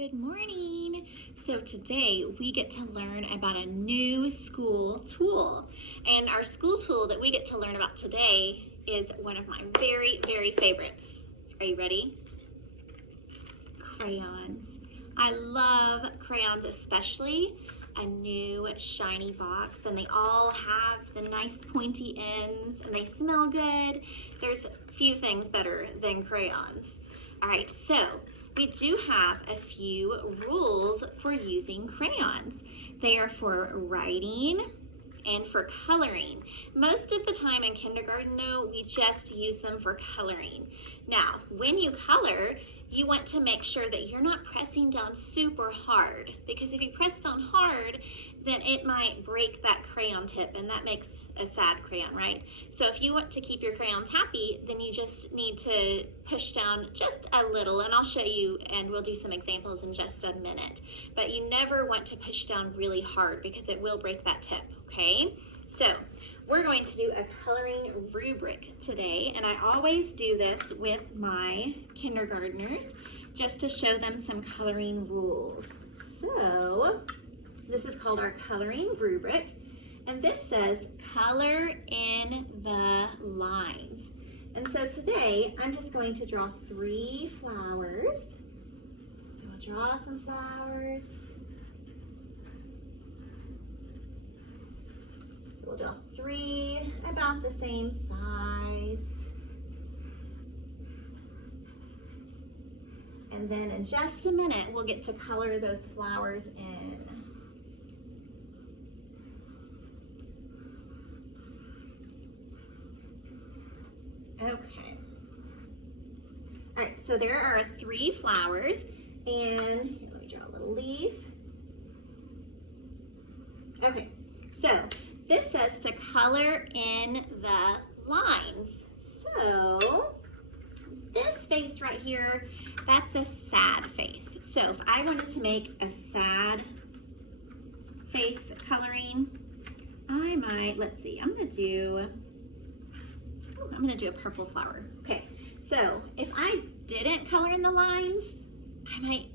Good morning. So today we get to learn about a new school tool. And our school tool that we get to learn about today is one of my very favorites. Are you ready? Crayons. I love crayons, especially a new shiny box, and they all have the nice pointy ends and they smell good. There's a few things better than crayons. All right, so we do have a few rules for using crayons. They are for writing and for coloring. Most of the time in kindergarten, though, we just use them for coloring. Now, when you color, you want to make sure that you're not pressing down super hard, because if you press down hard, then it might break that crayon tip, and that makes a sad crayon, right? So if you want to keep your crayons happy, then you just need to push down just a little, and I'll show you, and we'll do some examples in just a minute. But you never want to push down really hard because it will break that tip, okay? So we're going to do a coloring rubric today, and I always do this with my kindergartners just to show them some coloring rules. So this is called our coloring rubric, and this says color in the lines. And so today I'm just going to draw 3 flowers. So I'll draw some flowers. So we'll draw 3 about the same size. And then in just a minute we'll get to color those flowers in. Okay. All right, so there are 3 flowers, and here, let me draw a little leaf. Okay, so this says to color in the lines. So this face right here, that's a sad face. So if I wanted to make a sad face coloring, I might, let's see, I'm gonna do a purple flower. Okay, so if I didn't color in the lines, I might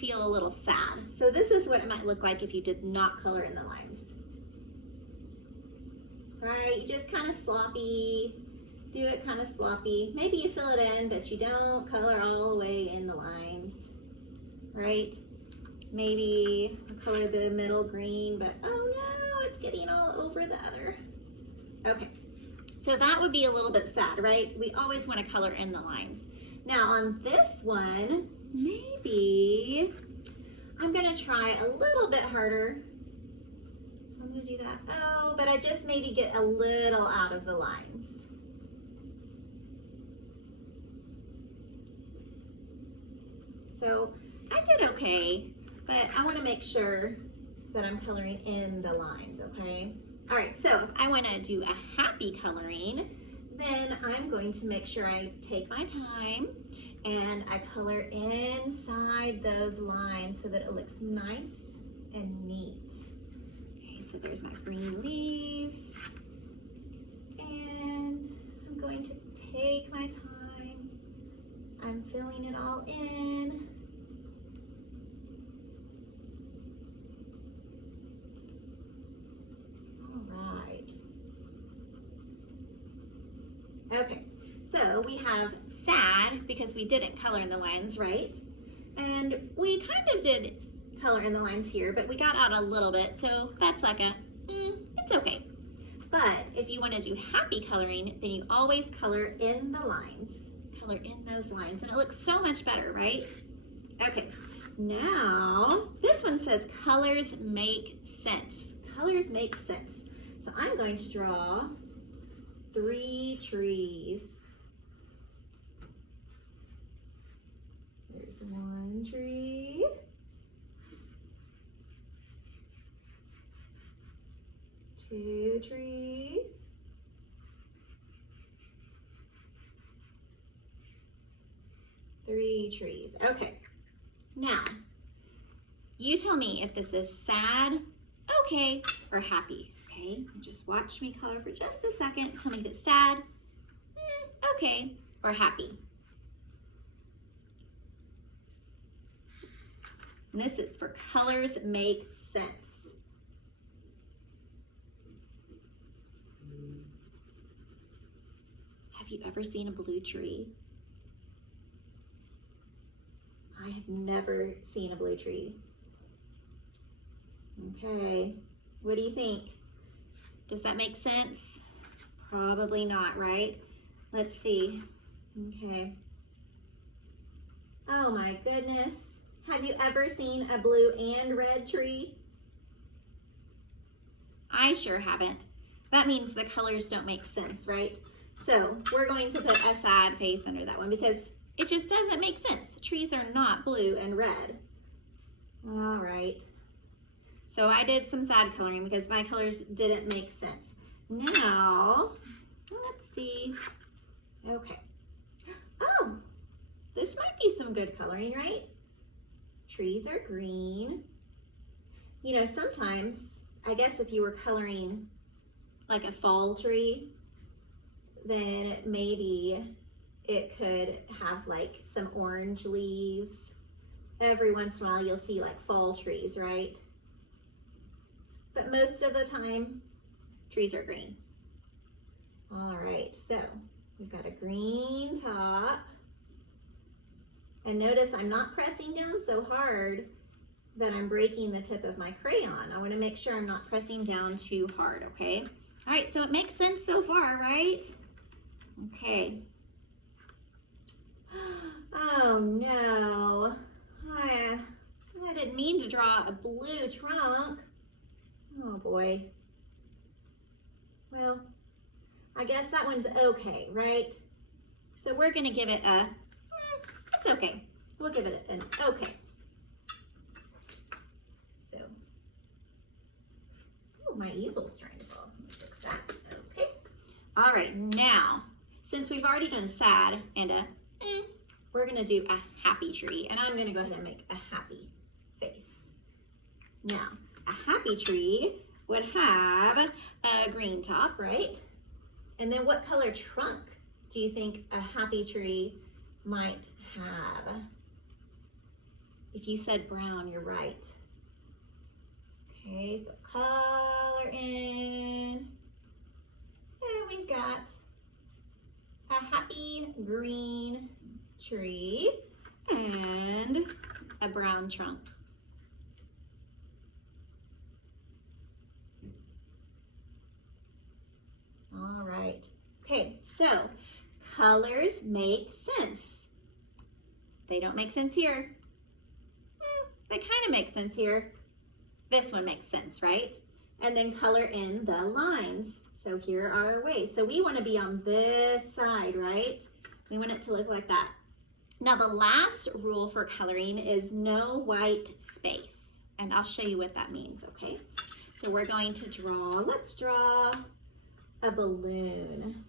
feel a little sad. So this is what it might look like if you did not color in the lines. Right, you just kind of sloppy, do it kind of sloppy. Maybe you fill it in, but you don't color all the way in the lines, right? Maybe color the middle green, but oh no, it's getting all over the other. Okay. So that would be a little bit sad, right? We always want to color in the lines. Now on this one, maybe I'm going to try a little bit harder. So I'm going to do that. Oh, but I just maybe get a little out of the lines. So I did okay, but I want to make sure that I'm coloring in the lines, okay? All right, so if I want to do a happy coloring, then I'm going to make sure I take my time and I color inside those lines so that it looks nice and neat. Okay, so there's my green leaves, and I'm going to take my time. I'm filling it all in. Okay, so we have sad because we didn't color in the lines, right? And we kind of did color in the lines here, but we got out a little bit, so that's like a, it's okay. But if you want to do happy coloring, then you always color in the lines. Color in those lines, and it looks so much better, right? Okay, now this one says colors make sense. Colors make sense. So I'm going to draw 3 trees. There's 1 tree. 2 trees. 3 trees. Okay. Now, you tell me if this is sad, okay, or happy. Okay, just watch me color for just a second. Tell me if it's sad, okay, or happy. And this is for colors make sense. Have you ever seen a blue tree? I have never seen a blue tree. Okay, what do you think? Does that make sense? Probably not, right? Let's see. Okay. Oh my goodness. Have you ever seen a blue and red tree? I sure haven't. That means the colors don't make sense, right? So we're going to put a sad face under that one because it just doesn't make sense. Trees are not blue and red. All right. So I did some sad coloring because my colors didn't make sense. Now, let's see. Okay. Oh, this might be some good coloring, right? Trees are green. You know, sometimes, I guess if you were coloring like a fall tree, then maybe it could have like some orange leaves. Every once in a while you'll see like fall trees, right? But most of the time, trees are green. All right, so we've got a green top. And notice I'm not pressing down so hard that I'm breaking the tip of my crayon. I want to make sure I'm not pressing down too hard, okay? All right, so it makes sense so far, right? Okay. Oh no, I didn't mean to draw a blue trunk. Oh boy. Well, I guess that one's okay, right? So we're gonna give it a, it's okay. We'll give it an okay. So, oh, my easel's trying to fall. Let me fix that. Okay. All right, now, since we've already done sad and a we're gonna do a happy tree, and I'm gonna go ahead and make a happy face. Now, a happy tree would have a green top, right? And then what color trunk do you think a happy tree might have? If you said brown, you're right. Okay, so color in. And we've got a happy green tree and a brown trunk. All right. Okay, so colors make sense. They don't make sense here. They kind of make sense here. This one makes sense, right? And then color in the lines. So here are our ways. So we want to be on this side, right? We want it to look like that. Now the last rule for coloring is no white space. And I'll show you what that means, okay? So we're going to draw, let's draw a balloon.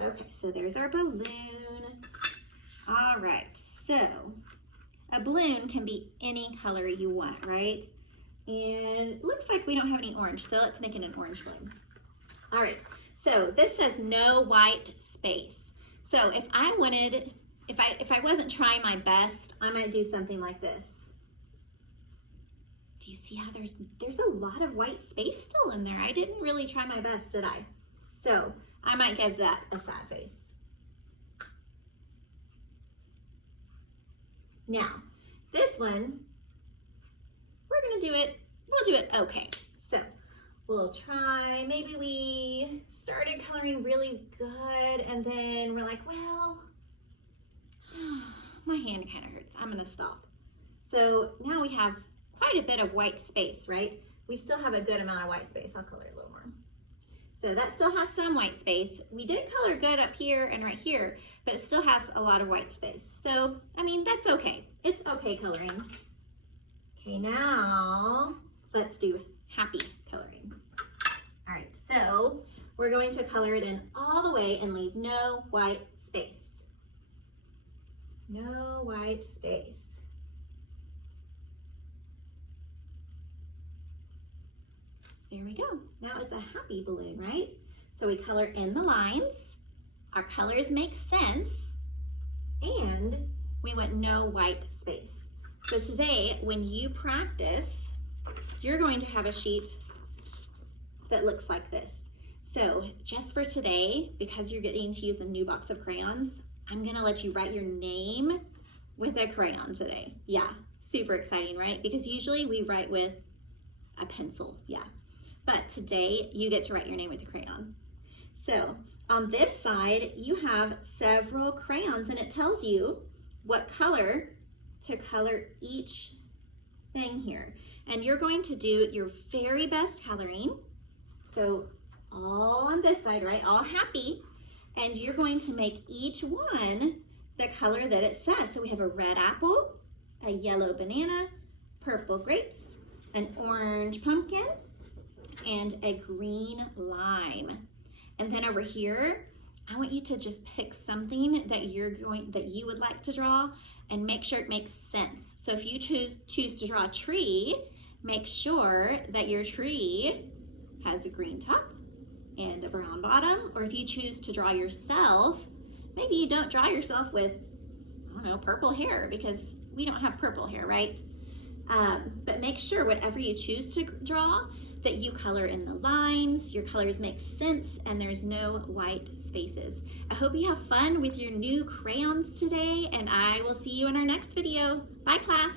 Okay, so there's our balloon. All right, so a balloon can be any color you want, right? And it looks like we don't have any orange, so let's make it an orange balloon. All right, so this says no white space. So if I wanted, if I wasn't trying my best, I might do something like this. Do you see how there's a lot of white space still in there? I didn't really try my best, did I? So I might give that a sad face. Now, this one, we'll do it okay. So we'll try, maybe we started coloring really good and then we're like, well, my hand kind of hurts. I'm gonna stop. So now we have quite a bit of white space, right? We still have a good amount of white space. I'll color it a little more. So that still has some white space. We did color good up here and right here, but it still has a lot of white space. So, I mean, that's okay. It's okay coloring. Okay, now let's do happy coloring. All right, so we're going to color it in all the way and leave no white space. No white space. There we go. Now it's a happy balloon, right? So we color in the lines, our colors make sense, and we want no white space. So today, when you practice, you're going to have a sheet that looks like this. So just for today, because you're getting to use a new box of crayons, I'm gonna let you write your name with a crayon today. Yeah, super exciting, right? Because usually we write with a pencil, yeah. But today, you get to write your name with a crayon. So on this side, you have several crayons, and it tells you what color to color each thing here. And you're going to do your very best coloring. So all on this side, right? All happy. And you're going to make each one the color that it says. So we have a red apple, a yellow banana, purple grapes, an orange pumpkin, and a green lime. And then over here, I want you to just pick something that you would like to draw and make sure it makes sense. So if you choose to draw a tree, make sure that your tree has a green top and a brown bottom. Or if you choose to draw yourself, maybe you don't draw yourself with, I don't know, purple hair, because we don't have purple hair, right? But make sure whatever you choose to draw, that you color in the lines, your colors make sense, and there's no white spaces. I hope you have fun with your new crayons today, and I will see you in our next video. Bye, class.